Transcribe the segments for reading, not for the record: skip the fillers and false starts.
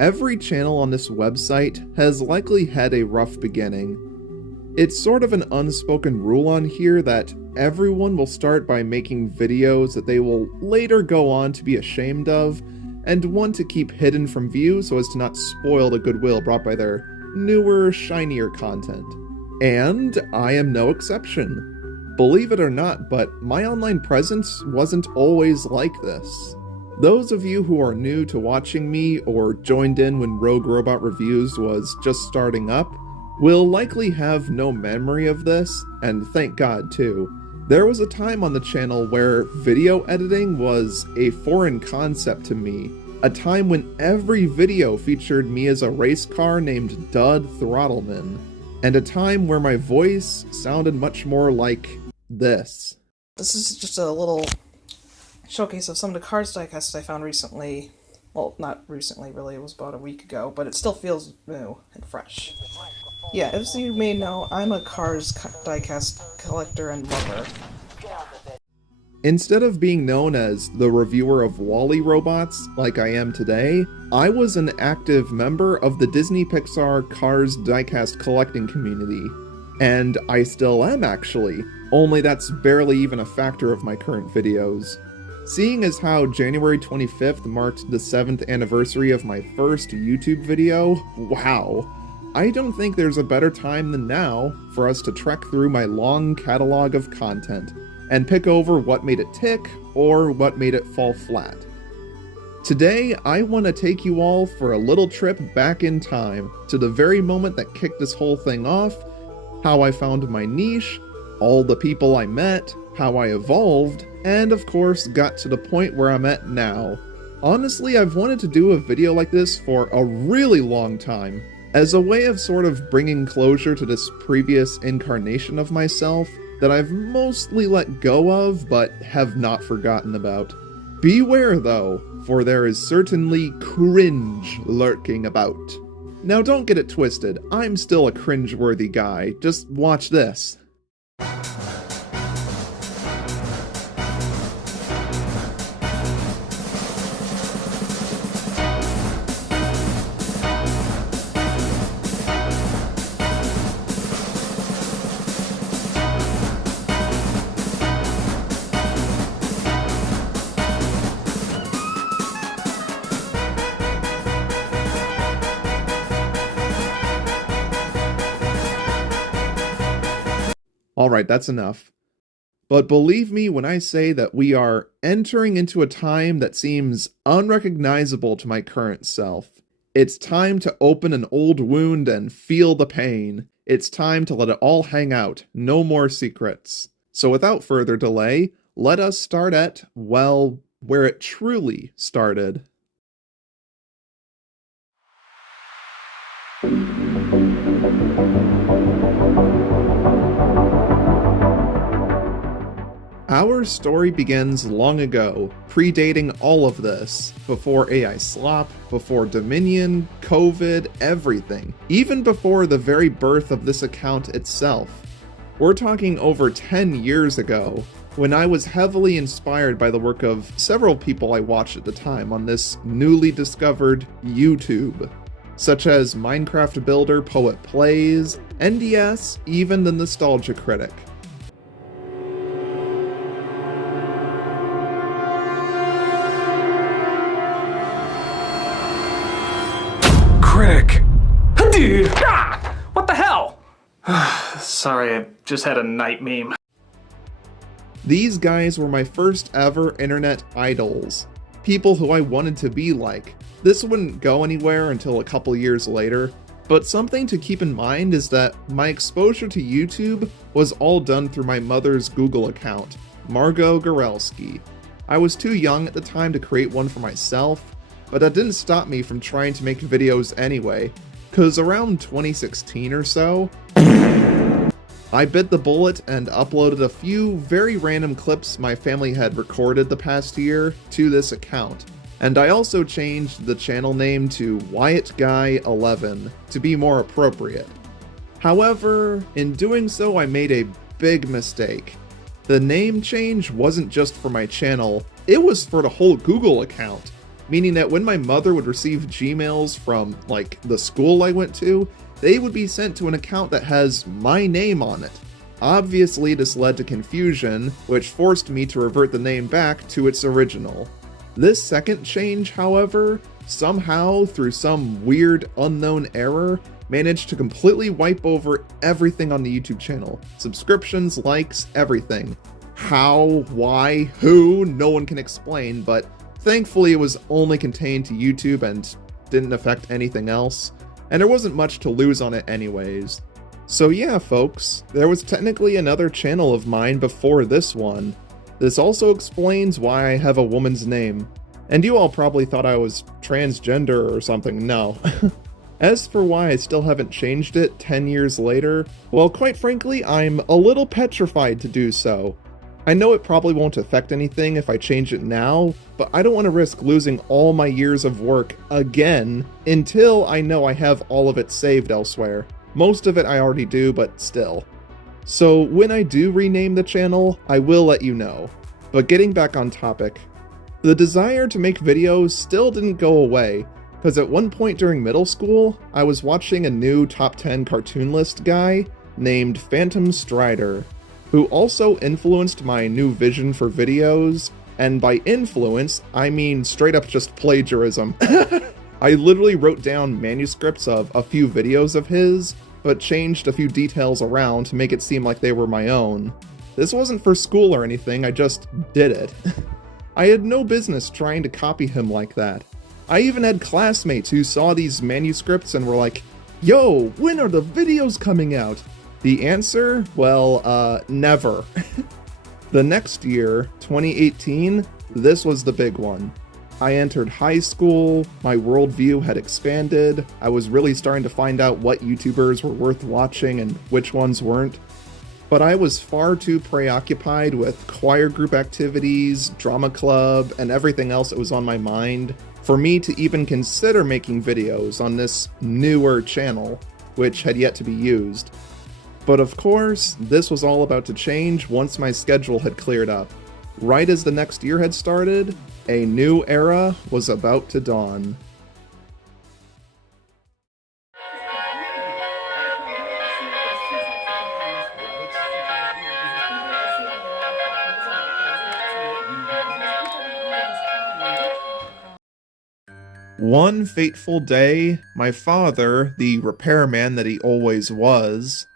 Every channel on this website has likely had a rough beginning. It's sort of an unspoken rule on here that everyone will start by making videos that they will later go on to be ashamed of and want to keep hidden from view so as to not spoil the goodwill brought by their newer, shinier content. And I am no exception. Believe it or not, but my online presence wasn't always like this. Those of you who are new to watching me or joined in when Rogue Robot Reviews was just starting up will likely have no memory of this, and thank God too. There was a time on the channel where video editing was a foreign concept to me, a time when every video featured me as a race car named Dud Throttleman, and a time where my voice sounded much more like this. This is just a little showcase of some of the Cars diecasts I found recently. Well, not recently really, it was about a week ago, but it still feels new and fresh. Yeah, as you may know, I'm a Cars diecast collector and lover. Instead of being known as the reviewer of Wall-E robots like I am today, I was an active member of the Disney Pixar Cars diecast collecting community. And I still am actually, only that's barely even a factor of my current videos. Seeing as how January 25th marked the 7th anniversary of my first YouTube video, wow. I don't think there's a better time than now for us to trek through my long catalog of content and pick over what made it tick or what made it fall flat. Today, I want to take you all for a little trip back in time to the very moment that kicked this whole thing off, how I found my niche, all the people I met, how I evolved, and of course got to the point where I'm at now. Honestly, I've wanted to do a video like this for a really long time, as a way of sort of bringing closure to this previous incarnation of myself that I've mostly let go of but have not forgotten about. Beware though, for there is certainly cringe lurking about. Now don't get it twisted, I'm still a cringe-worthy guy, just watch this. Alright, that's enough. But believe me when I say that we are entering into a time that seems unrecognizable to my current self. It's time to open an old wound and feel the pain. It's time to let it all hang out, no more secrets. So without further delay, let us start at, well, where it truly started. Our story begins long ago, predating all of this, before AI slop, before Dominion, COVID, everything, even before the very birth of this account itself. We're talking over 10 years ago, when I was heavily inspired by the work of several people I watched at the time on this newly discovered YouTube, such as Minecraft Builder Poet Plays, NDS, even the Nostalgia Critic. Critic! Dude! Ah! What the hell? Sorry, I just had a night meme. These guys were my first ever internet idols. People who I wanted to be like. This wouldn't go anywhere until a couple years later, but something to keep in mind is that my exposure to YouTube was all done through my mother's Google account, Margo Goralski. I was too young at the time to create one for myself, but that didn't stop me from trying to make videos anyway, cause around 2016 or so, I bit the bullet and uploaded a few very random clips my family had recorded the past year to this account, and I also changed the channel name to WyattGuy11 to be more appropriate. However, in doing so I made a big mistake. The name change wasn't just for my channel, it was for the whole Google account. meaning that when my mother would receive Gmails from, like, the school I went to, they would be sent to an account that has my name on it. Obviously, this led to confusion, which forced me to revert the name back to its original. This second change, however, somehow, through some weird unknown error, managed to completely wipe over everything on the YouTube channel. Subscriptions, likes, everything. How, why, who, no one can explain, but thankfully it was only contained to YouTube and didn't affect anything else, and there wasn't much to lose on it anyways. So yeah, folks, there was technically another channel of mine before this one. This also explains why I have a woman's name. And you all probably thought I was transgender or something. No. As for why I still haven't changed it 10 years later, well, quite frankly, I'm a little petrified to do so. I know it probably won't affect anything if I change it now, but I don't want to risk losing all my years of work again until I know I have all of it saved elsewhere. Most of it I already do, but still. So when I do rename the channel, I will let you know. But getting back on topic, the desire to make videos still didn't go away, because at one point during middle school, I was watching a new top 10 cartoon list guy named Phantom Strider, who also influenced my new vision for videos, and by influence, I mean straight up just plagiarism. I literally wrote down manuscripts of a few videos of his, but changed a few details around to make it seem like they were my own. This wasn't for school or anything, I just did it. I had no business trying to copy him like that. I even had classmates who saw these manuscripts and were like, "Yo, when are the videos coming out?" The answer? Well, never. The next year, 2018, this was the big one. I entered high school, my worldview had expanded, I was really starting to find out what YouTubers were worth watching and which ones weren't. But I was far too preoccupied with choir group activities, drama club, and everything else that was on my mind for me to even consider making videos on this newer channel, which had yet to be used. But of course, this was all about to change once my schedule had cleared up. Right as the next year had started, a new era was about to dawn. One fateful day, my father, the repairman that he always was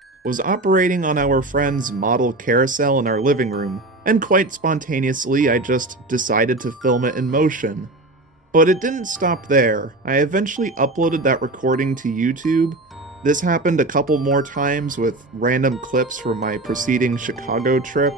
operating on our friend's model carousel in our living room, and quite spontaneously I just decided to film it in motion. But it didn't stop there. I eventually uploaded that recording to YouTube. This happened a couple more times with random clips from my preceding Chicago trip,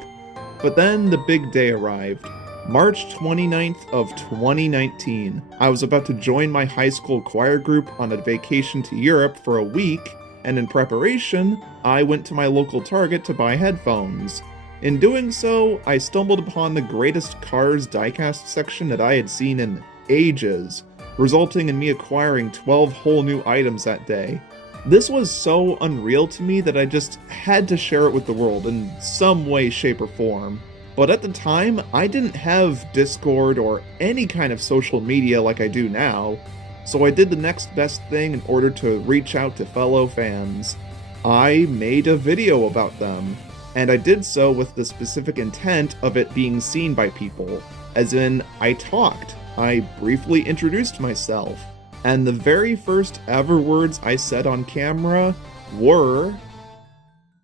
but then the big day arrived. March 29th of 2019. I was about to join my high school choir group on a vacation to Europe for a week, and in preparation, I went to my local Target to buy headphones. In doing so, I stumbled upon the greatest Cars diecast section that I had seen in ages, resulting in me acquiring 12 whole new items that day. This was so unreal to me that I just had to share it with the world in some way, shape, or form. But at the time, I didn't have Discord or any kind of social media like I do now, so I did the next best thing in order to reach out to fellow fans. I made a video about them, and I did so with the specific intent of it being seen by people, as in, I talked, I briefly introduced myself, and the very first ever words I said on camera were,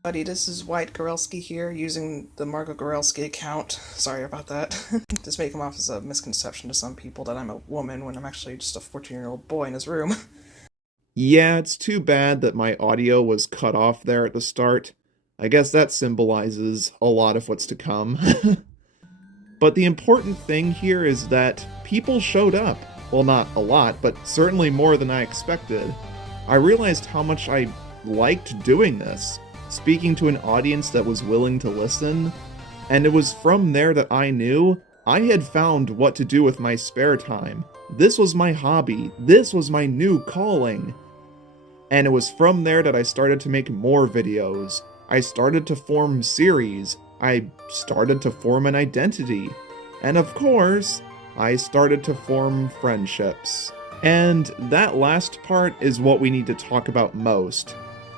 Buddy, this is White Goralski here, using the Margo Goralski account. Sorry about that. Just may come off as a misconception to some people that I'm a woman when I'm actually just a 14-year-old boy in his room. Yeah, it's too bad that my audio was cut off there at the start. I guess that symbolizes a lot of what's to come. But the important thing here is that people showed up. Well, not a lot, but certainly more than I expected. I realized how much I liked doing this, speaking to an audience that was willing to listen, and it was from there that I knew I had found what to do with my spare time. This was my hobby. This was my new calling. And it was from there that I started to make more videos. I started to form series. I started to form an identity. And of course, I started to form friendships. And that last part is what we need to talk about most.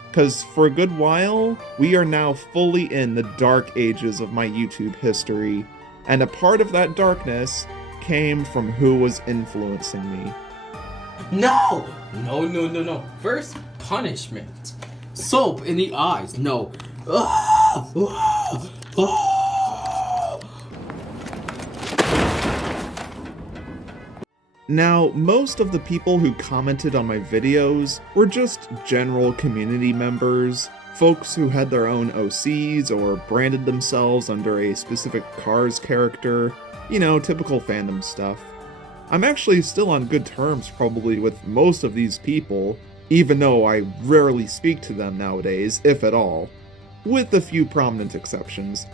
Because for a good while, we are now fully in the dark ages of my YouTube history, and a part of that darkness came from who was influencing me. No! No. First, punishment. Soap in the eyes. No. Now, most of the people who commented on my videos were just general community members, folks who had their own OCs or branded themselves under a specific Cars character, you know, typical fandom stuff. I'm actually still on good terms probably with most of these people, even though I rarely speak to them nowadays, if at all, with a few prominent exceptions.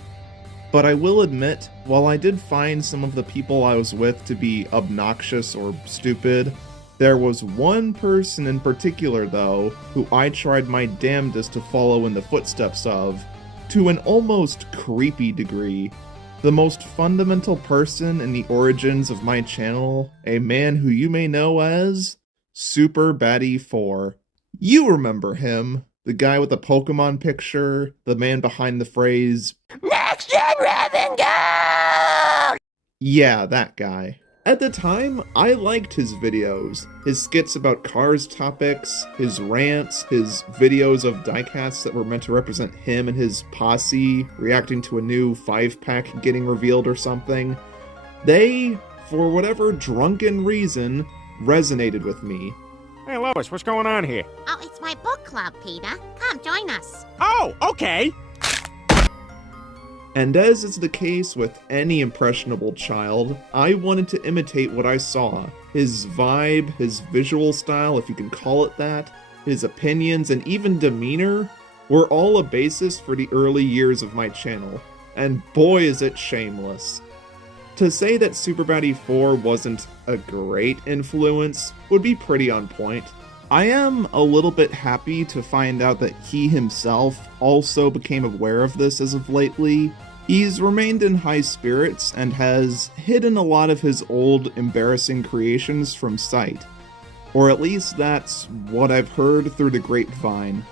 But I will admit, while I did find some of the people I was with to be obnoxious or stupid, there was one person in particular, though, who I tried my damnedest to follow in the footsteps of, to an almost creepy degree. The most fundamental person in the origins of my channel, a man who you may know as Super Batty 4. You remember him, the guy with the Pokemon picture, the man behind the phrase, "Next Gen Revenue!" Yeah, that guy. At the time, I liked his videos, his skits about Cars topics, his rants, his videos of diecasts that were meant to represent him and his posse reacting to a new 5-pack getting revealed or something. They, for whatever drunken reason, resonated with me. Hey, Lois, what's going on here? Oh, it's my book club, Peter. Come, join us. Oh, okay. And as is the case with any impressionable child, I wanted to imitate what I saw. His vibe, his visual style, if you can call it that, his opinions, and even demeanor were all a basis for the early years of my channel. And boy is it shameless. To say that Super Batty 4 wasn't a great influence would be pretty on point. I am a little bit happy to find out that he himself also became aware of this as of lately. He's remained in high spirits and has hidden a lot of his old embarrassing creations from sight. Or at least that's what I've heard through the grapevine.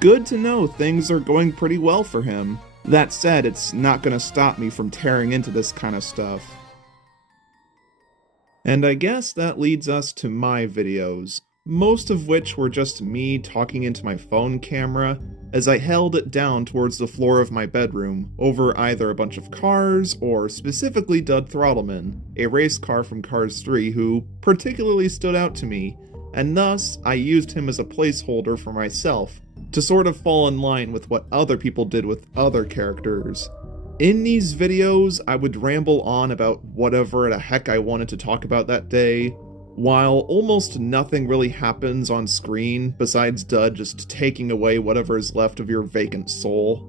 Good to know things are going pretty well for him. That said, it's not gonna stop me from tearing into this kind of stuff. And I guess that leads us to my videos, most of which were just me talking into my phone camera as I held it down towards the floor of my bedroom over either a bunch of cars or specifically Dud Throttleman, a race car from Cars 3 who particularly stood out to me, and thus I used him as a placeholder for myself to sort of fall in line with what other people did with other characters. In these videos, I would ramble on about whatever the heck I wanted to talk about that day, while almost nothing really happens on screen besides Dud just taking away whatever is left of your vacant soul.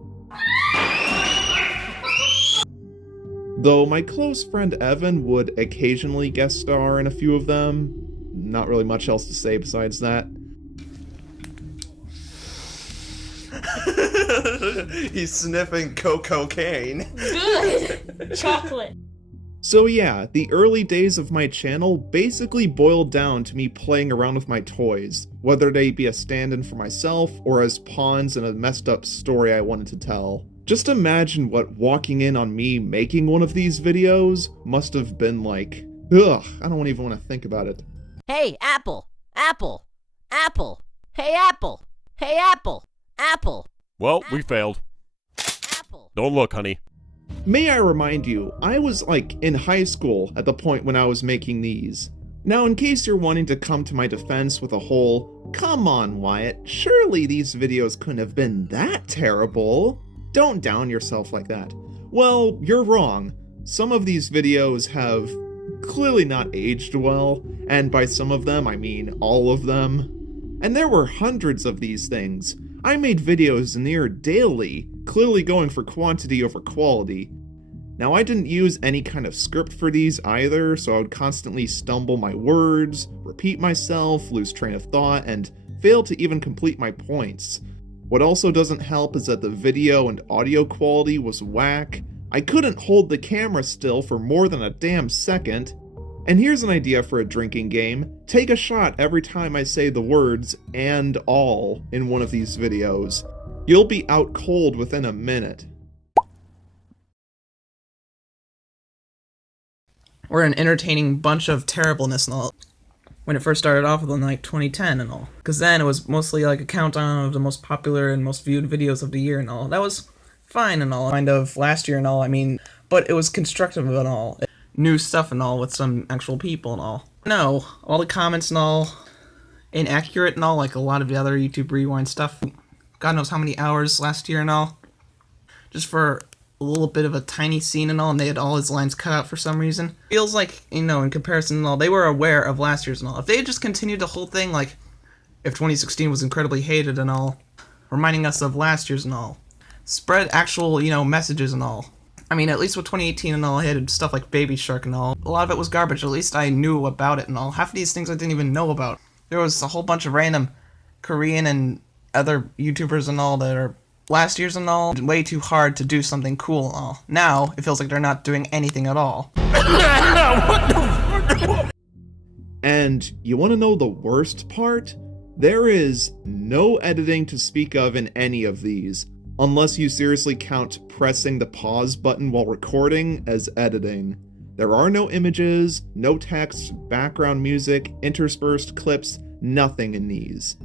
Though my close friend Evan would occasionally guest star in a few of them, not really much else to say besides that. He's sniffing cocaine. Good! Chocolate. So yeah, the early days of my channel basically boiled down to me playing around with my toys, whether they be a stand-in for myself or as pawns in a messed up story I wanted to tell. Just imagine what walking in on me making one of these videos must have been like. Ugh, I don't even want to think about it. Hey, Apple! Apple! Apple! Hey, Apple! Hey, Apple! Apple! Well, we failed. Apple! Don't look, honey. May I remind you, I was like in high school at the point when I was making these. Now, in case you're wanting to come to my defense with a whole, "Come on, Wyatt, surely these videos couldn't have been that terrible," don't down yourself like that. Well, you're wrong. Some of these videos have clearly not aged well, and by some of them, I mean all of them. And there were hundreds of these things. I made videos near daily, clearly going for quantity over quality. Now, I didn't use any kind of script for these either, so I would constantly stumble my words, repeat myself, lose train of thought, and fail to even complete my points. What also doesn't help is that the video and audio quality was whack. I couldn't hold the camera still for more than a damn second. And here's an idea for a drinking game. Take a shot every time I say the words "and all" in one of these videos. You'll be out cold within a minute. We're an entertaining bunch of terribleness and all. When it first started off in like 2010 and all. Because then it was mostly like a countdown of the most popular and most viewed videos of the year and all. That was fine and all. Kind of last year and all, I mean, but it was constructive and all. New stuff and all with some actual people and all. No, all the comments and all inaccurate and all, like a lot of the other YouTube Rewind stuff. God knows how many hours last year and all. Just for a little bit of a tiny scene and all, and they had all his lines cut out for some reason. Feels like, you know, in comparison and all, they were aware of last year's and all. If they had just continued the whole thing, like, if 2016 was incredibly hated and all, reminding us of last year's and all. Spread actual, you know, messages and all. I mean, at least with 2018 and all, I had stuff like Baby Shark and all. A lot of it was garbage, at least I knew about it and all. Half of these things I didn't even know about. There was a whole bunch of random Korean and other YouTubers and all that are last year's and all, way too hard to do something cool and all. Now, it feels like they're not doing anything at all. And you want to know the worst part? There is no editing to speak of in any of these, unless you seriously count pressing the pause button while recording as editing. There are no images, no text, background music, interspersed clips, nothing in these.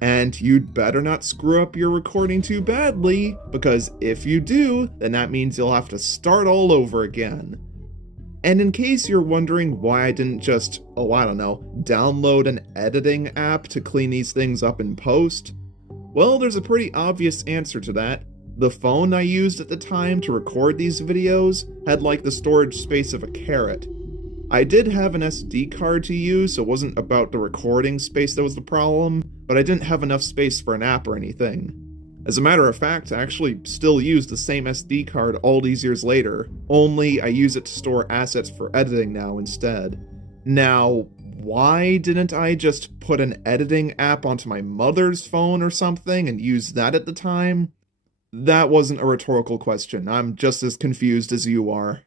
And you'd better not screw up your recording too badly, because if you do, then that means you'll have to start all over again. And in case you're wondering why I didn't just, download an editing app to clean these things up in post, well, there's a pretty obvious answer to that. The phone I used at the time to record these videos had like the storage space of a carrot. I did have an SD card to use, so it wasn't about the recording space that was the problem, but I didn't have enough space for an app or anything. As a matter of fact, I actually still use the same SD card all these years later, only I use it to store assets for editing now instead. Now, why didn't I just put an editing app onto my mother's phone or something and use that at the time? That wasn't a rhetorical question. I'm just as confused as you are.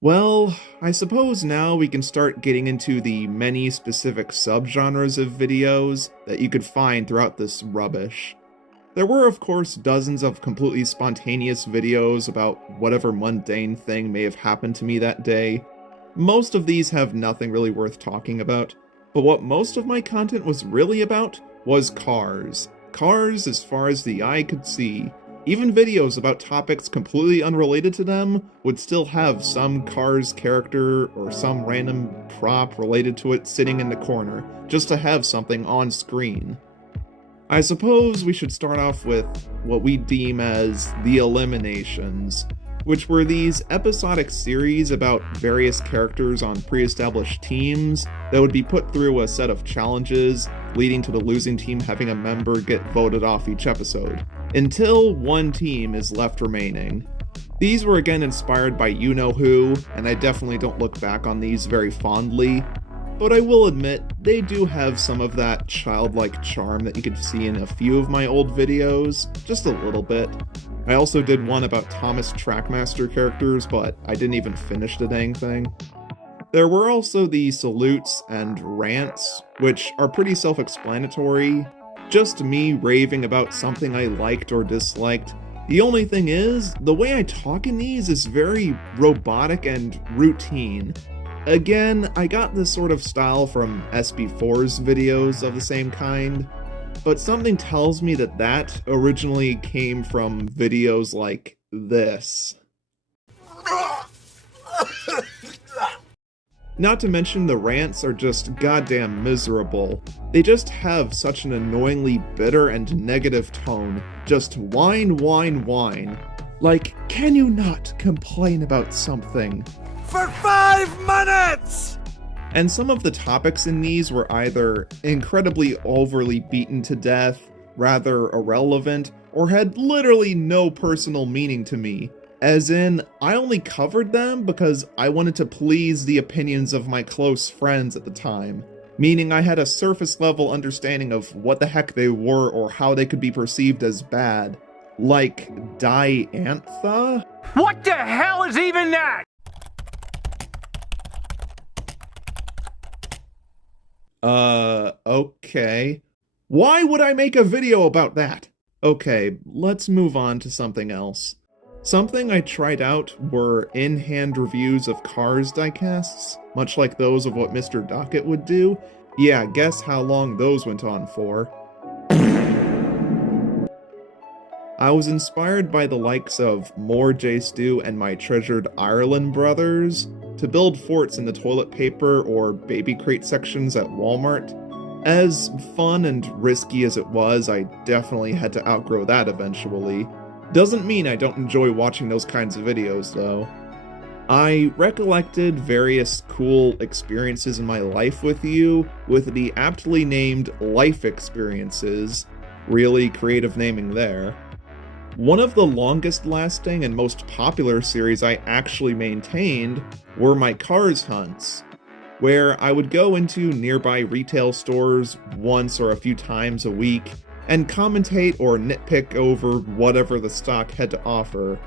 Well, I suppose now we can start getting into the many specific subgenres of videos that you could find throughout this rubbish. There were, of course, dozens of completely spontaneous videos about whatever mundane thing may have happened to me that day. Most of these have nothing really worth talking about, but what most of my content was really about was cars. Cars as far as the eye could see. Even videos about topics completely unrelated to them would still have some Cars character or some random prop related to it sitting in the corner, just to have something on screen. I suppose we should start off with what we deem as the eliminations, which were these episodic series about various characters on pre-established teams that would be put through a set of challenges, leading to the losing team having a member get voted off each episode, until one team is left remaining. These were again inspired by you-know-who, and I definitely don't look back on these very fondly, but I will admit, they do have some of that childlike charm that you could see in a few of my old videos, just a little bit. I also did one about Thomas Trackmaster characters, but I didn't even finish the dang thing. There were also the salutes and rants, which are pretty self-explanatory. Just me raving about something I liked or disliked. The only thing is, the way I talk in these is very robotic and routine. Again, I got this sort of style from SB4's videos of the same kind, but something tells me that that originally came from videos like this. Not to mention the rants are just goddamn miserable. They just have such an annoyingly bitter and negative tone. Just whine, whine, whine. Like, can you not complain about something? For 5 minutes! And some of the topics in these were either incredibly overly beaten to death, rather irrelevant, or had literally no personal meaning to me. As in, I only covered them because I wanted to please the opinions of my close friends at the time. Meaning I had a surface level understanding of what the heck they were or how they could be perceived as bad. Like, Diantha? What the hell is even that? Okay. Why would I make a video about that? Okay, let's move on to something else. Something I tried out were in-hand reviews of Cars diecasts, much like those of what Mr. Docket would do. Yeah, guess how long those went on for. I was inspired by the likes of More J. Stew and my treasured Ireland brothers to build forts in the toilet paper or baby crate sections at Walmart. As fun and risky as it was, I definitely had to outgrow that eventually. Doesn't mean I don't enjoy watching those kinds of videos, though. I recollected various cool experiences in my life with you, with the aptly named Life Experiences. Really creative naming there. One of the longest lasting and most popular series I actually maintained were my Cars hunts, where I would go into nearby retail stores once or a few times a week and commentate or nitpick over whatever the stock had to offer.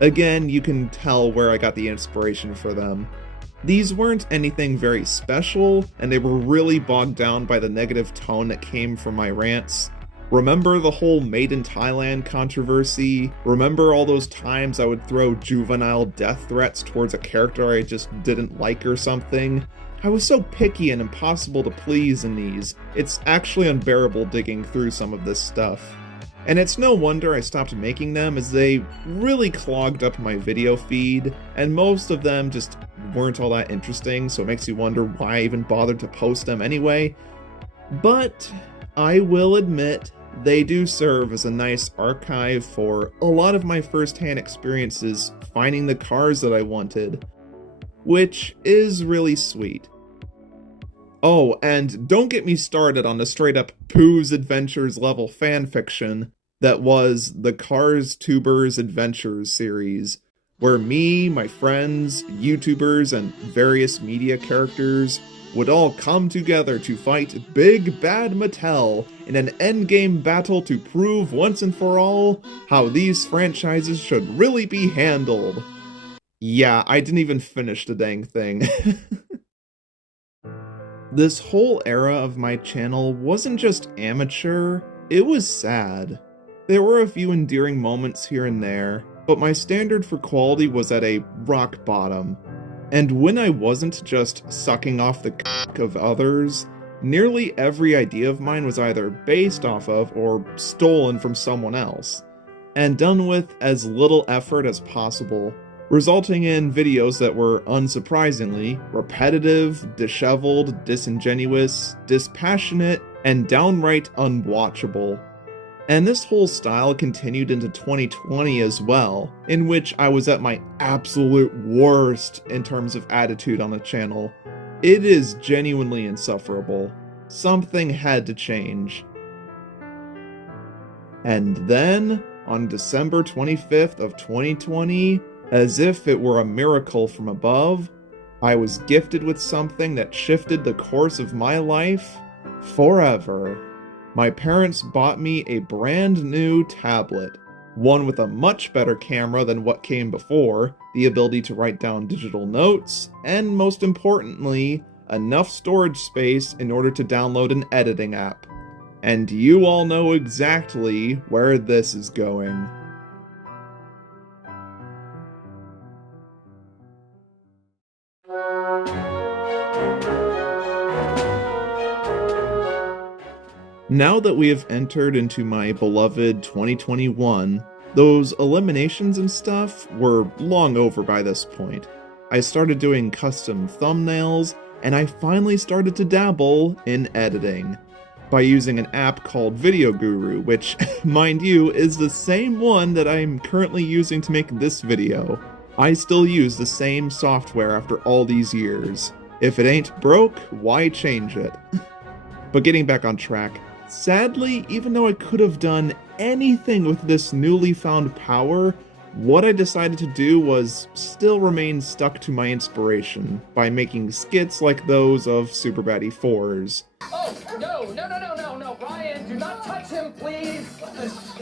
Again, you can tell where I got the inspiration for them. These weren't anything very special, and they were really bogged down by the negative tone that came from my rants. Remember the whole Made in Thailand controversy? Remember all those times I would throw juvenile death threats towards a character I just didn't like or something? I was so picky and impossible to please in these, it's actually unbearable digging through some of this stuff. And it's no wonder I stopped making them, as they really clogged up my video feed, and most of them just weren't all that interesting, so it makes you wonder why I even bothered to post them anyway. But I will admit, they do serve as a nice archive for a lot of my first-hand experiences finding the cars that I wanted, which is really sweet. Oh, and don't get me started on the straight-up Pooh's Adventures level fanfiction that was the Cars Tubers Adventures series, where me, my friends, YouTubers, and various media characters would all come together to fight Big Bad Mattel in an endgame battle to prove once and for all how these franchises should really be handled. Yeah, I didn't even finish the dang thing. This whole era of my channel wasn't just amateur, it was sad. There were a few endearing moments here and there, but my standard for quality was at a rock bottom. And when I wasn't just sucking off the c**k of others, nearly every idea of mine was either based off of or stolen from someone else, and done with as little effort as possible, resulting in videos that were, unsurprisingly, repetitive, disheveled, disingenuous, dispassionate, and downright unwatchable. And this whole style continued into 2020 as well, in which I was at my absolute worst in terms of attitude on the channel. It is genuinely insufferable. Something had to change. And then, on December 25th of 2020, as if it were a miracle from above, I was gifted with something that shifted the course of my life forever. My parents bought me a brand new tablet, one with a much better camera than what came before, the ability to write down digital notes, and most importantly, enough storage space in order to download an editing app. And you all know exactly where this is going. Now that we have entered into my beloved 2021, those eliminations and stuff were long over by this point. I started doing custom thumbnails, and I finally started to dabble in editing by using an app called Video Guru, which, mind you, is the same one that I'm currently using to make this video. I still use the same software after all these years. If it ain't broke, why change it? But getting back on track, sadly, even though I could have done anything with this newly found power, what I decided to do was still remain stuck to my inspiration by making skits like those of Superbaddy 4's. Oh, no, Ryan, do not touch him, please.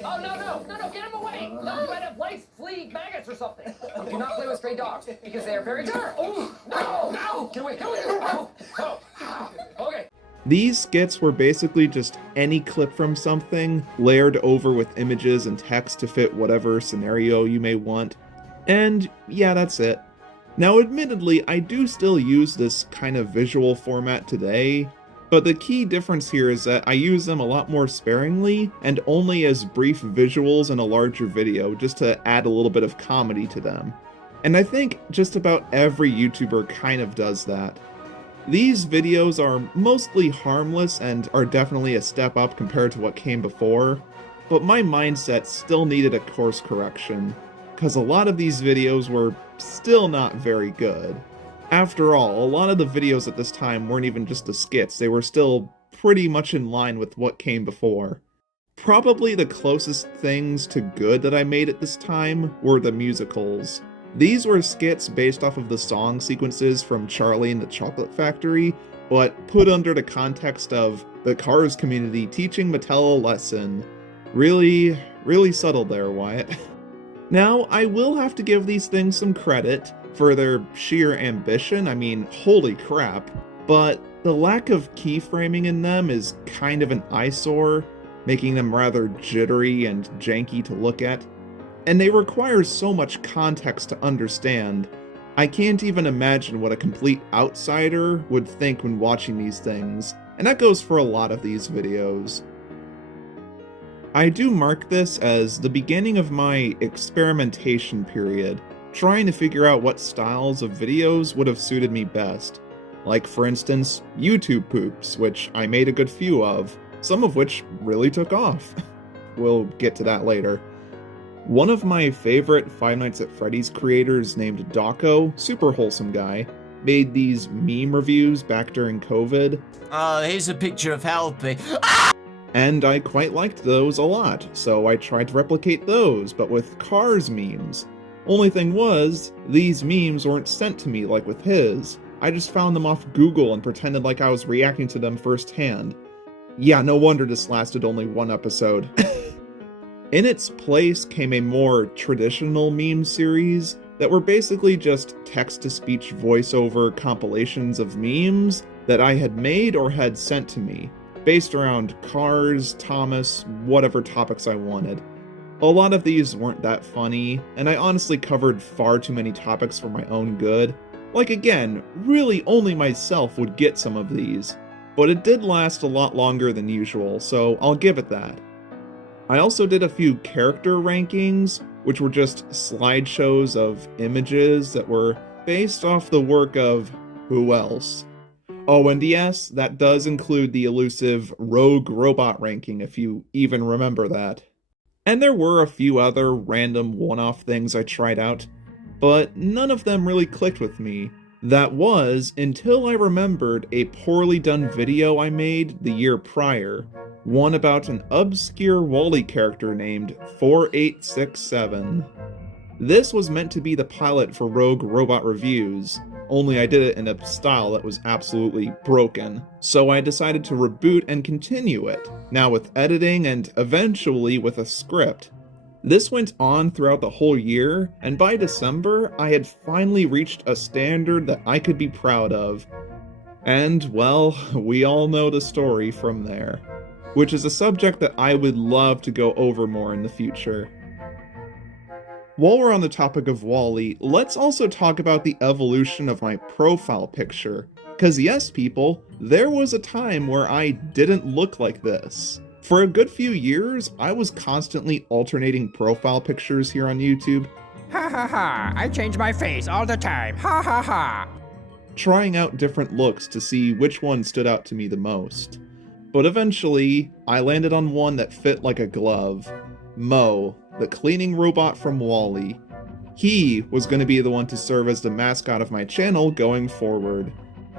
Oh, no, get him away. No, you might have lice, flea, maggots or something. Do not play with stray dogs, because they are very dark. Oh, no, get away. Oh. Okay. These skits were basically just any clip from something, layered over with images and text to fit whatever scenario you may want. And yeah, that's it. Now admittedly, I do still use this kind of visual format today, but the key difference here is that I use them a lot more sparingly and only as brief visuals in a larger video just to add a little bit of comedy to them. And I think just about every YouTuber kind of does that. These videos are mostly harmless and are definitely a step up compared to what came before, but my mindset still needed a course correction, because a lot of these videos were still not very good. After all, a lot of the videos at this time weren't even just the skits, they were still pretty much in line with what came before. Probably the closest things to good that I made at this time were the musicals. These were skits based off of the song sequences from Charlie and the Chocolate Factory, but put under the context of the Cars community teaching Mattel a lesson. Really, really subtle there, Wyatt. Now, I will have to give these things some credit for their sheer ambition, I mean, holy crap, but the lack of keyframing in them is kind of an eyesore, making them rather jittery and janky to look at. And they require so much context to understand. I can't even imagine what a complete outsider would think when watching these things, and that goes for a lot of these videos. I do mark this as the beginning of my experimentation period, trying to figure out what styles of videos would have suited me best. Like, for instance, YouTube poops, which I made a good few of, some of which really took off. We'll get to that later. One of my favorite Five Nights at Freddy's creators named Dawko, super wholesome guy, made these meme reviews back during COVID. Here's a picture of Helpy. And I quite liked those a lot, so I tried to replicate those, but with Cars memes. Only thing was, these memes weren't sent to me like with his. I just found them off Google and pretended like I was reacting to them firsthand. Yeah, no wonder this lasted only one episode. In its place came a more traditional meme series that were basically just text-to-speech voiceover compilations of memes that I had made or had sent to me, based around Cars, Thomas, whatever topics I wanted. A lot of these weren't that funny, and I honestly covered far too many topics for my own good. Like again, really only myself would get some of these, but it did last a lot longer than usual, so I'll give it that. I also did a few character rankings, which were just slideshows of images that were based off the work of who else? Oh, and yes, that does include the elusive Rogue Robot ranking, if you even remember that. And there were a few other random one-off things I tried out, but none of them really clicked with me. That was until I remembered a poorly done video I made the year prior, one about an obscure Wall-E character named 4867. This was meant to be the pilot for Rogue Robot Reviews, only I did it in a style that was absolutely broken, so I decided to reboot and continue it, now with editing and eventually with a script. This went on throughout the whole year, and by December, I had finally reached a standard that I could be proud of. And, well, we all know the story from there, which is a subject that I would love to go over more in the future. While we're on the topic of Wall-E, let's also talk about the evolution of my profile picture. Cause yes, people, there was a time where I didn't look like this. For a good few years, I was constantly alternating profile pictures here on YouTube. Ha ha ha, I change my face all the time, ha ha ha. Trying out different looks to see which one stood out to me the most. But eventually, I landed on one that fit like a glove. Mo, the cleaning robot from Wall-E. He was going to be the one to serve as the mascot of my channel going forward.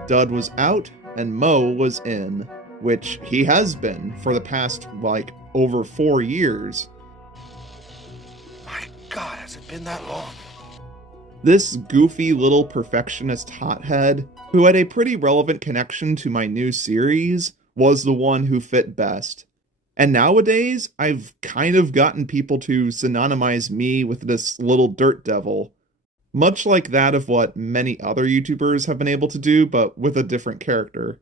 Dud was out, and Mo was in. Which he has been for the past, over 4 years. My God, has it been that long? This goofy little perfectionist hothead, who had a pretty relevant connection to my new series, was the one who fit best. And nowadays, I've kind of gotten people to synonymize me with this little dirt devil. Much like that of what many other YouTubers have been able to do, but with a different character.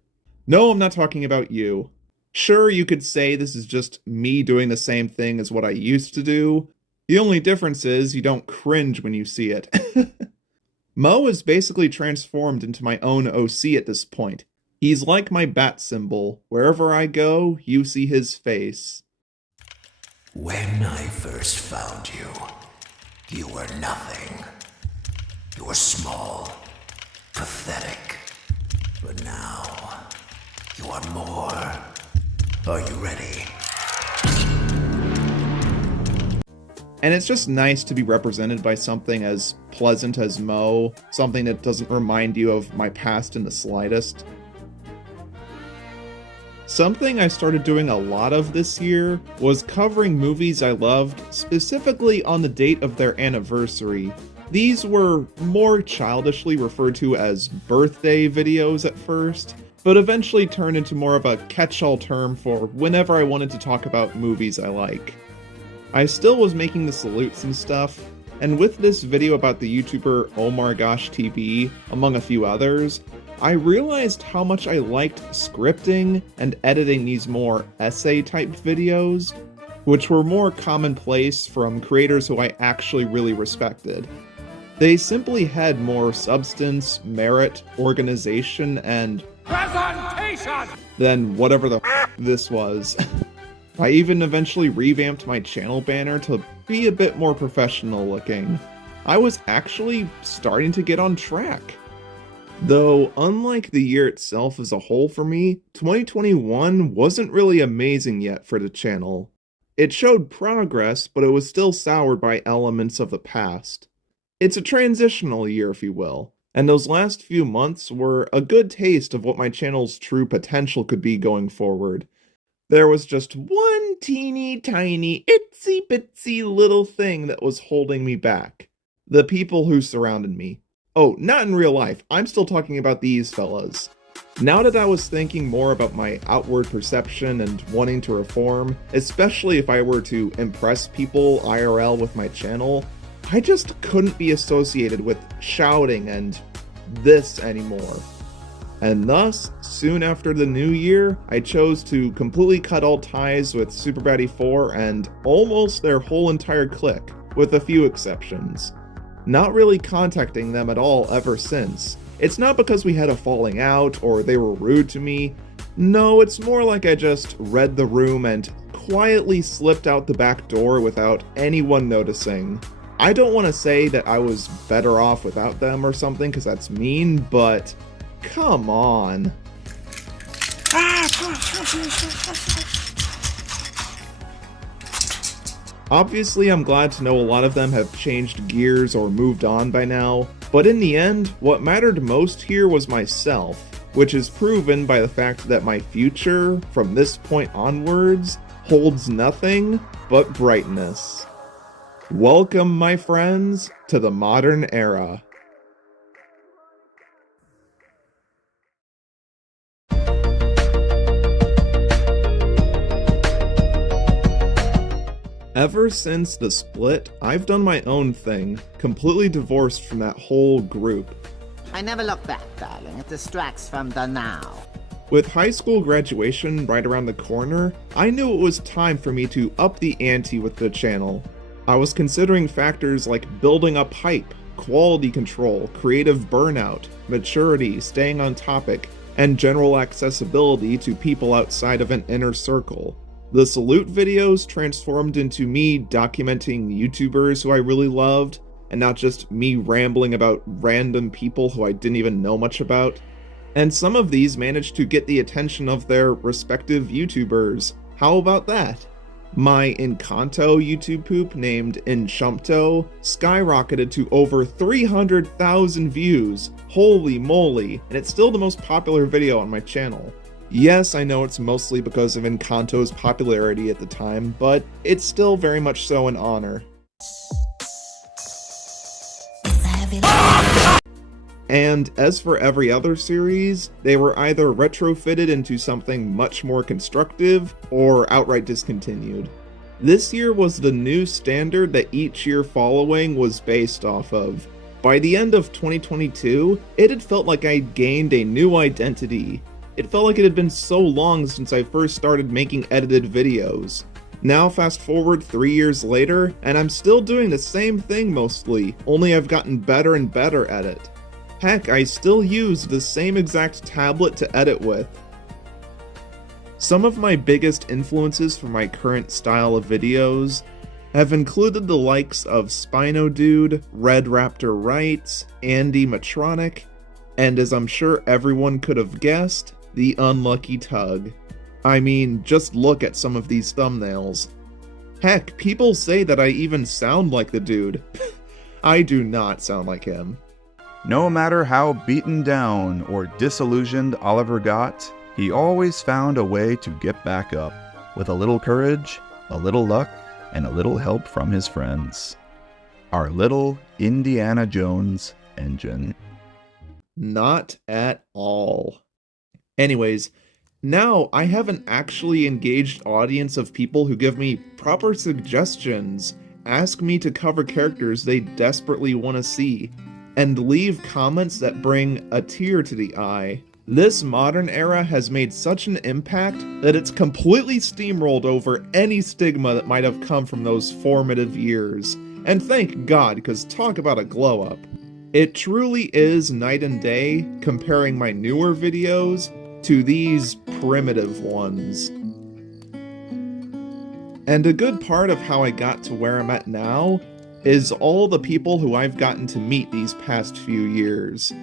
No, I'm not talking about you. Sure, you could say this is just me doing the same thing as what I used to do. The only difference is you don't cringe when you see it. Mo is basically transformed into my own OC at this point. He's like my bat symbol. Wherever I go, you see his face. When I first found you, you were nothing. You were small, pathetic. But now, you are more. Are you ready? And it's just nice to be represented by something as pleasant as Mo, something that doesn't remind you of my past in the slightest. Something I started doing a lot of this year was covering movies I loved, specifically on the date of their anniversary. These were more childishly referred to as birthday videos at first, but eventually turned into more of a catch-all term for whenever I wanted to talk about movies I like. I still was making the salutes and stuff, and with this video about the YouTuber Oh My Gosh TV, among a few others, I realized how much I liked scripting and editing these more essay-type videos, which were more commonplace from creators who I actually really respected. They simply had more substance, merit, organization, and presentation than whatever the this was. I even eventually revamped my channel banner to be a bit more professional looking. I was actually starting to get on track. Though, unlike the year itself as a whole for me, 2021 wasn't really amazing yet for the channel. It showed progress, but it was still soured by elements of the past. It's a transitional year, if you will, and those last few months were a good taste of what my channel's true potential could be going forward. There was just one teeny tiny, itsy bitsy little thing that was holding me back. The people who surrounded me. Oh, not in real life. I'm still talking about these fellas. Now that I was thinking more about my outward perception and wanting to reform, especially if I were to impress people IRL with my channel, I just couldn't be associated with shouting and this anymore. And thus, soon after the new year, I chose to completely cut all ties with SuperBaddy4 and almost their whole entire clique, with a few exceptions. Not really contacting them at all ever since. It's not because we had a falling out or they were rude to me. No, it's more like I just read the room and quietly slipped out the back door without anyone noticing. I don't want to say that I was better off without them or something, because that's mean, but come on. Obviously, I'm glad to know a lot of them have changed gears or moved on by now, but in the end, what mattered most here was myself, which is proven by the fact that my future, from this point onwards, holds nothing but brightness. Welcome, my friends, to the modern era. Ever since the split, I've done my own thing, completely divorced from that whole group. I never look back, darling. It distracts from the now. With high school graduation right around the corner, I knew it was time for me to up the ante with the channel. I was considering factors like building up hype, quality control, creative burnout, maturity, staying on topic, and general accessibility to people outside of an inner circle. The salute videos transformed into me documenting YouTubers who I really loved, and not just me rambling about random people who I didn't even know much about. And some of these managed to get the attention of their respective YouTubers. How about that? My Encanto YouTube poop named Enchumpto skyrocketed to over 300,000 views. Holy moly, and it's still the most popular video on my channel. Yes, I know it's mostly because of Encanto's popularity at the time, but it's still very much so an honor. And as for every other series, they were either retrofitted into something much more constructive or outright discontinued. This year was the new standard that each year following was based off of. By the end of 2022, it had felt like I'd gained a new identity. It felt like it had been so long since I first started making edited videos. Now fast forward 3 years later, and I'm still doing the same thing mostly, only I've gotten better and better at it. Heck, I still use the same exact tablet to edit with. Some of my biggest influences for my current style of videos have included the likes of Spino Dude, Red Raptor Writes, Andy Matronic, and as I'm sure everyone could have guessed, the Unlucky Tug. I mean, just look at some of these thumbnails. Heck, people say that I even sound like the dude. I do not sound like him. No matter how beaten down or disillusioned Oliver got, he always found a way to get back up, with a little courage, a little luck, and a little help from his friends. Our little Indiana Jones engine. Not at all. Anyways, now I have an actually engaged audience of people who give me proper suggestions, ask me to cover characters they desperately want to see, and leave comments that bring a tear to the eye. This modern era has made such an impact that it's completely steamrolled over any stigma that might have come from those formative years. And thank God, because talk about a glow up. It truly is night and day comparing my newer videos to these primitive ones. And a good part of how I got to where I'm at now is all the people who I've gotten to meet these past few years.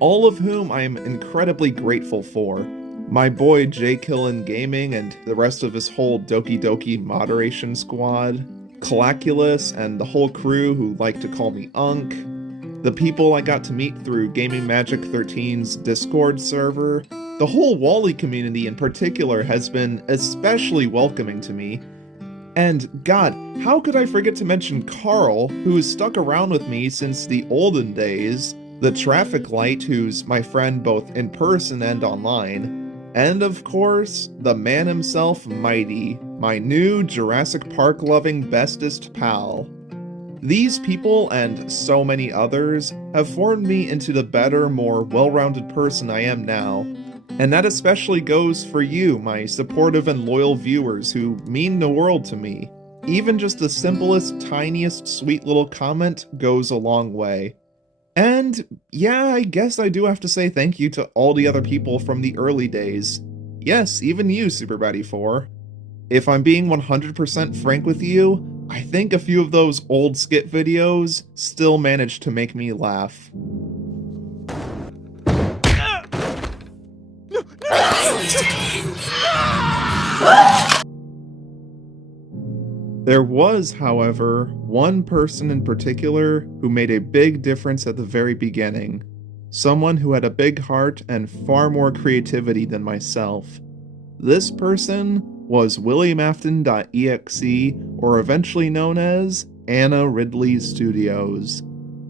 All of whom I am incredibly grateful for. My boy J Killin Gaming and the rest of his whole Doki Doki moderation squad, Calaculus and the whole crew who like to call me Unk, the people I got to meet through Gaming Magic 13's Discord server, the whole Wally community in particular has been especially welcoming to me. And god, how could I forget to mention Carl, who has stuck around with me since the olden days, the traffic light who's my friend both in person and online, and of course, the man himself, Mighty, my new Jurassic Park loving bestest pal. These people, and so many others, have formed me into the better, more well-rounded person I am now. And that especially goes for you, my supportive and loyal viewers who mean the world to me. Even just the simplest, tiniest, sweet little comment goes a long way. And yeah, I guess I do have to say thank you to all the other people from the early days. Yes, even you, Super Batty 4. If I'm being 100% frank with you, I think a few of those old skit videos still manage to make me laugh. There was, however, one person in particular who made a big difference at the very beginning. Someone who had a big heart and far more creativity than myself. This person was WilliamAfton.exe, or eventually known as Anna Ridley Studios.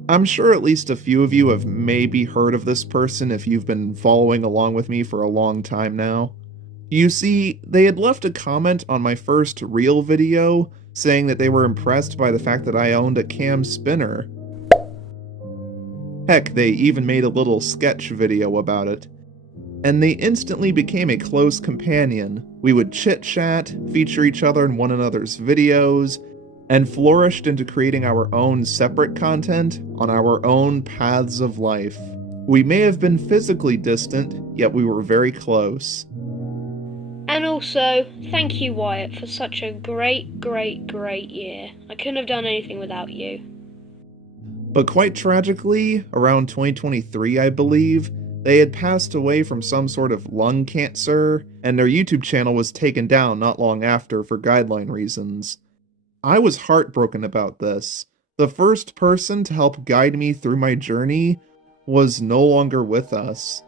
I'm sure at least a few of you have maybe heard of this person if you've been following along with me for a long time now. You see, they had left a comment on my first real video saying that they were impressed by the fact that I owned a cam spinner. Heck, they even made a little sketch video about it. And they instantly became a close companion. We would chit-chat, feature each other in one another's videos, and flourished into creating our own separate content on our own paths of life. We may have been physically distant, yet we were very close. And also, thank you, Wyatt, for such a great year. I couldn't have done anything without you. But quite tragically, around 2023, I believe, they had passed away from some sort of lung cancer, and their YouTube channel was taken down not long after for guideline reasons. I was heartbroken about this. The first person to help guide me through my journey was no longer with us.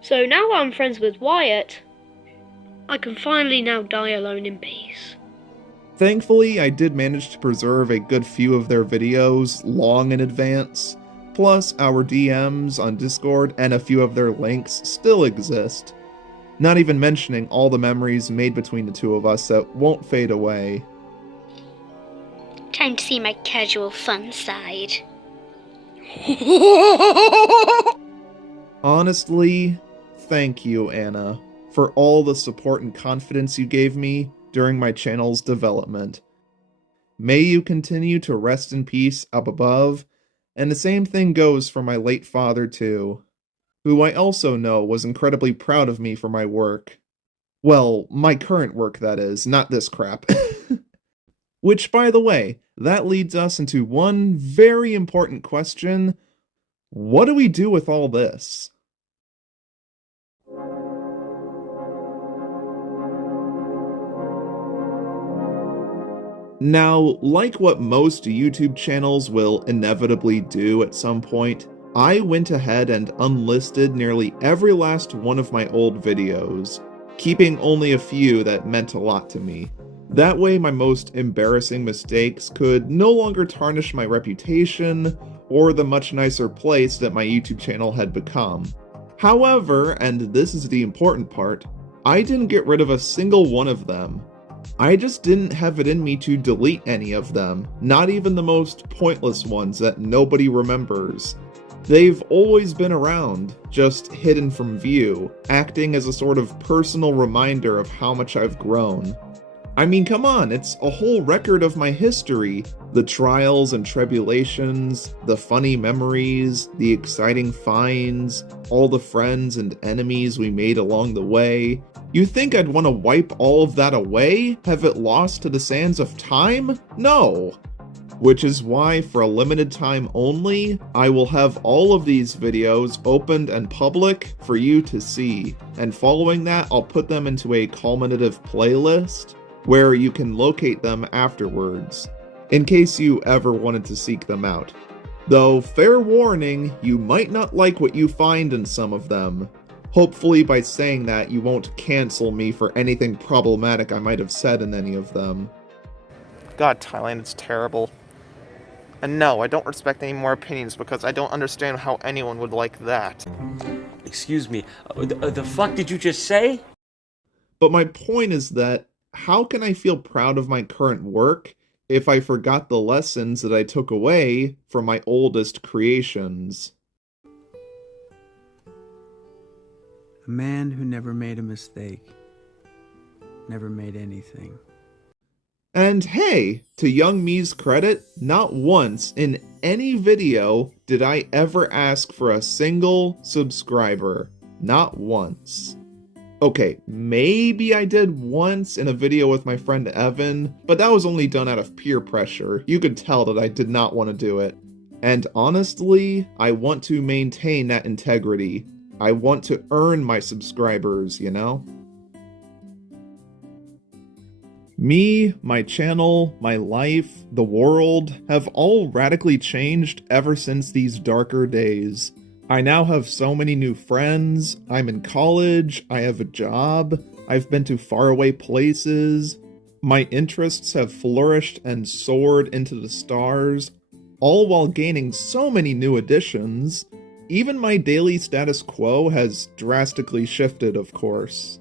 So now that I'm friends with Wyatt, I can finally now die alone in peace. Thankfully, I did manage to preserve a good few of their videos long in advance, plus our DMs on Discord and a few of their links still exist. Not even mentioning all the memories made between the two of us that won't fade away. Time to see my casual fun side. Honestly, thank you, Anna, for all the support and confidence you gave me during my channel's development. May you continue to rest in peace up above, and the same thing goes for my late father too, who I also know was incredibly proud of me for my work. Well, my current work, that is, not this crap. Which, by the way, that leads us into one very important question. What do we do with all this? Now, like what most YouTube channels will inevitably do at some point, I went ahead and unlisted nearly every last one of my old videos, keeping only a few that meant a lot to me. That way my most embarrassing mistakes could no longer tarnish my reputation or the much nicer place that my YouTube channel had become. However, and this is the important part, I didn't get rid of a single one of them. I just didn't have it in me to delete any of them, not even the most pointless ones that nobody remembers. They've always been around, just hidden from view, acting as a sort of personal reminder of how much I've grown. I mean, come on, it's a whole record of my history. The trials and tribulations, the funny memories, the exciting finds, all the friends and enemies we made along the way. You think I'd want to wipe all of that away? Have it lost to the sands of time? No! Which is why, for a limited time only, I will have all of these videos opened and public for you to see. And following that, I'll put them into a culminative playlist, where you can locate them afterwards, in case you ever wanted to seek them out. Though, fair warning, you might not like what you find in some of them. Hopefully by saying that, you won't cancel me for anything problematic I might have said in any of them. God, Thailand is terrible. And no, I don't respect any more opinions because I don't understand how anyone would like that. Excuse me, the fuck did you just say? But my point is that, how can I feel proud of my current work if I forgot the lessons that I took away from my oldest creations? A man who never made a mistake. Never made anything. And hey, to young me's credit, not once in any video did I ever ask for a single subscriber. Not once. Okay, maybe I did once in a video with my friend Evan, but that was only done out of peer pressure. You could tell that I did not want to do it. And honestly, I want to maintain that integrity. I want to earn my subscribers, you know? Me, my channel, my life, the world have all radically changed ever since these darker days. I now have so many new friends, I'm in college, I have a job, I've been to faraway places, my interests have flourished and soared into the stars, all while gaining so many new additions. Even my daily status quo has drastically shifted, of course.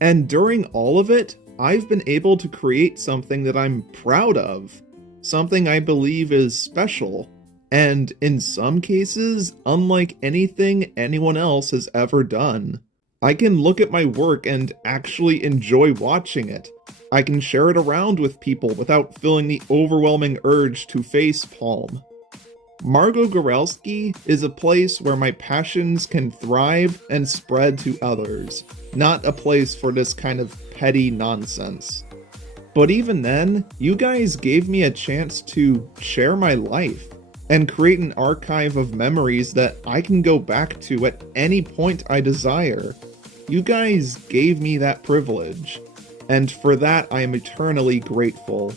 And during all of it, I've been able to create something that I'm proud of, something I believe is special. And in some cases, unlike anything anyone else has ever done. I can look at my work and actually enjoy watching it. I can share it around with people without feeling the overwhelming urge to facepalm. Margo Goralski is a place where my passions can thrive and spread to others, not a place for this kind of petty nonsense. But even then, you guys gave me a chance to share my life and create an archive of memories that I can go back to at any point I desire. You guys gave me that privilege, and for that I am eternally grateful.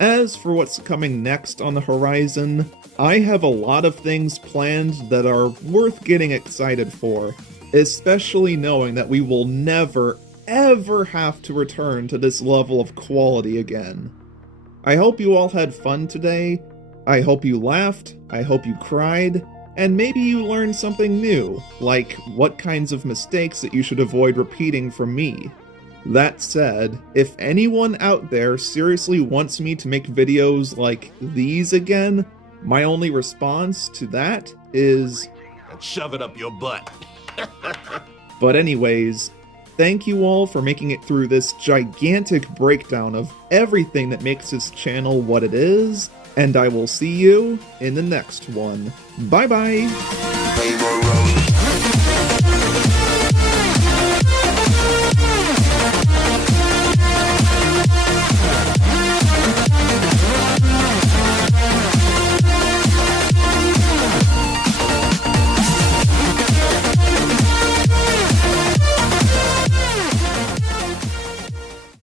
As for what's coming next on the horizon, I have a lot of things planned that are worth getting excited for, especially knowing that we will never, ever have to return to this level of quality again. I hope you all had fun today. I hope you laughed, I hope you cried, and maybe you learned something new, like what kinds of mistakes that you should avoid repeating from me. That said, if anyone out there seriously wants me to make videos like these again, my only response to that is... shove it up your butt. But anyways, thank you all for making it through this gigantic breakdown of everything that makes this channel what it is, and I will see you in the next one. Bye bye!